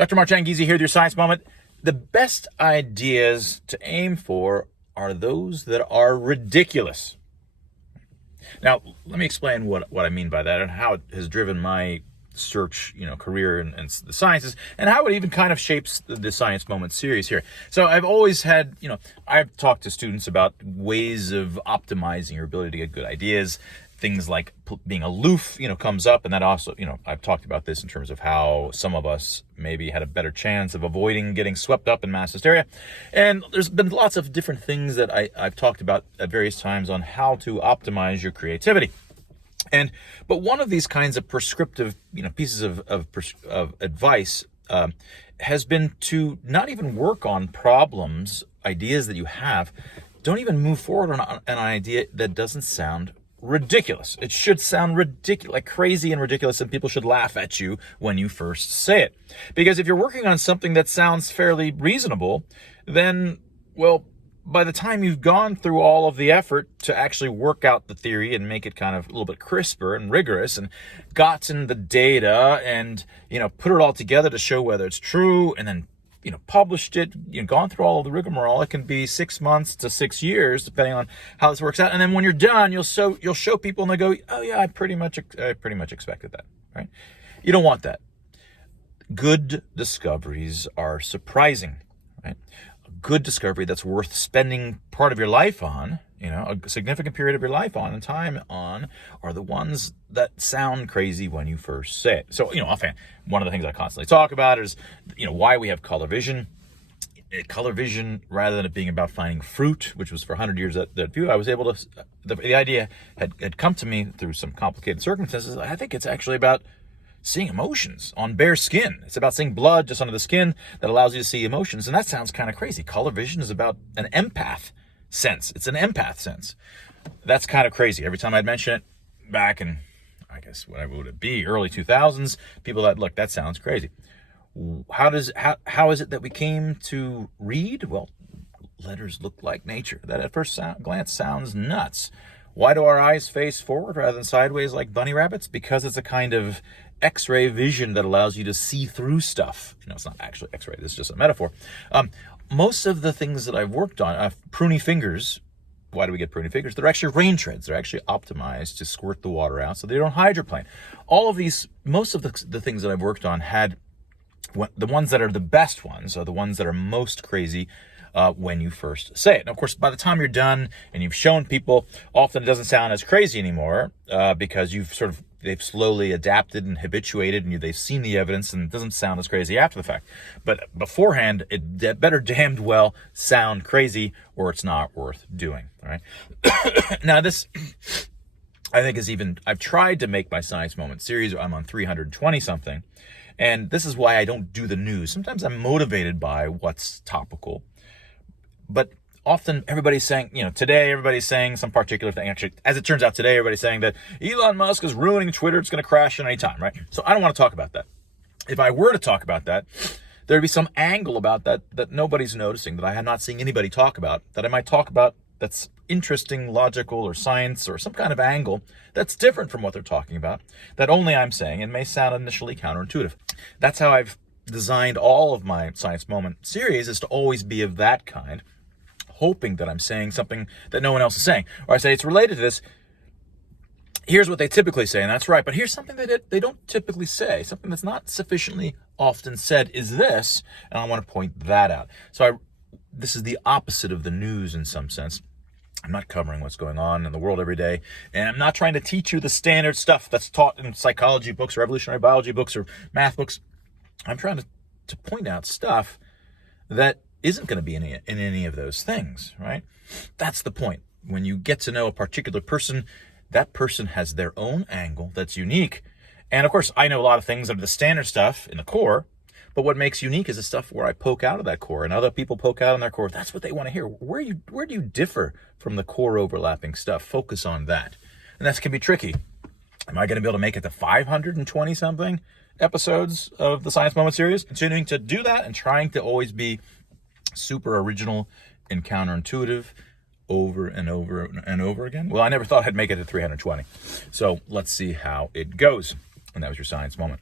Dr. Mark Changizi here with your Science Moment. The best ideas to aim for are those that are ridiculous. Now, let me explain what I mean by that and how it has driven my search, career in the sciences, and how it even kind of shapes the Science Moment series here. So I've always had, I've talked to students about ways of optimizing your ability to get good ideas. Things like being aloof, comes up. And that also, I've talked about this in terms of how some of us maybe had a better chance of avoiding getting swept up in mass hysteria. And there's been lots of different things that I've talked about at various times on how to optimize your creativity. But one of these kinds of prescriptive, pieces of advice has been to not even work on problems, ideas that you have. Don't even move forward on an idea that doesn't sound ridiculous. It should sound ridiculous, like crazy and ridiculous, and people should laugh at you when you first say it. Because if you're working on something that sounds fairly reasonable, then, well, by the time you've gone through all of the effort to actually work out the theory and make it kind of a little bit crisper and rigorous and gotten the data and, put it all together to show whether it's true and then published it, gone through all of the rigmarole, it can be 6 months to 6 years, depending on how this works out. And then when you're done, you'll show people and they go, oh yeah, I pretty much expected that, right? You don't want that. Good discoveries are surprising, right? A good discovery that's worth spending part of your life on, a significant period of your life on and time on, are the ones that sound crazy when you first say it. So, offhand, one of the things I constantly talk about is, why we have color vision. Color vision, rather than it being about finding fruit, which was for 100 years that view, I was able to, the idea had come to me through some complicated circumstances. I think it's actually about seeing emotions on bare skin. It's about seeing blood just under the skin that allows you to see emotions. And that sounds kind of crazy. Color vision is about an empath sense. It's an empath sense. That's kind of crazy. Every time I'd mention it back in, I guess, what would it be, early 2000s, people that sounds crazy. How is it that we came to read? Well, letters look like nature. That at first glance sounds nuts. Why do our eyes face forward rather than sideways like bunny rabbits? Because it's a kind of X-ray vision that allows you to see through stuff. It's not actually X-ray. This is just a metaphor. Most of the things that I've worked on, pruny fingers. Why do we get pruny fingers? They're actually rain treads. They're actually optimized to squirt the water out so they don't hydroplane. All of these, most of the things that I've worked on had, the ones that are the best ones are the ones that are most crazy when you first say it. And of course, by the time you're done and you've shown people, often it doesn't sound as crazy anymore because they've slowly adapted and habituated and they've seen the evidence and it doesn't sound as crazy after the fact. But beforehand, it better damned well sound crazy or it's not worth doing, all right? Now this, I think I've tried to make my Science Moment series, I'm on 320 something, and this is why I don't do the news. Sometimes I'm motivated by what's topical, but often everybody's saying, today everybody's saying some particular thing. Actually, as it turns out today, everybody's saying that Elon Musk is ruining Twitter. It's going to crash at any time, right? So I don't want to talk about that. If I were to talk about that, there'd be some angle about that nobody's noticing, that I have not seen anybody talk about, that I might talk about that's interesting, logical, or science, or some kind of angle that's different from what they're talking about, that only I'm saying, and may sound initially counterintuitive. That's how I've designed all of my Science Moment series, is to always be of that kind, hoping that I'm saying something that no one else is saying. Or I say it's related to this. Here's what they typically say, and that's right. But here's something that they don't typically say. Something that's not sufficiently often said is this, and I want to point that out. So this is the opposite of the news in some sense. I'm not covering what's going on in the world every day, and I'm not trying to teach you the standard stuff that's taught in psychology books, or evolutionary biology books, or math books. I'm trying to point out stuff that isn't going to be in any of those things, right? That's the point. When you get to know a particular person, that person has their own angle that's unique. And of course, I know a lot of things that are the standard stuff in the core, but what makes unique is the stuff where I poke out of that core and other people poke out on their core. That's what they want to hear. Where do you differ from the core overlapping stuff? Focus on that. And that can be tricky. Am I going to be able to make it to 520 something episodes of the Science Moment series? Continuing to do that and trying to always be super original and counterintuitive over and over and over again. Well, I never thought I'd make it to 320. So let's see how it goes. And that was your Science Moment.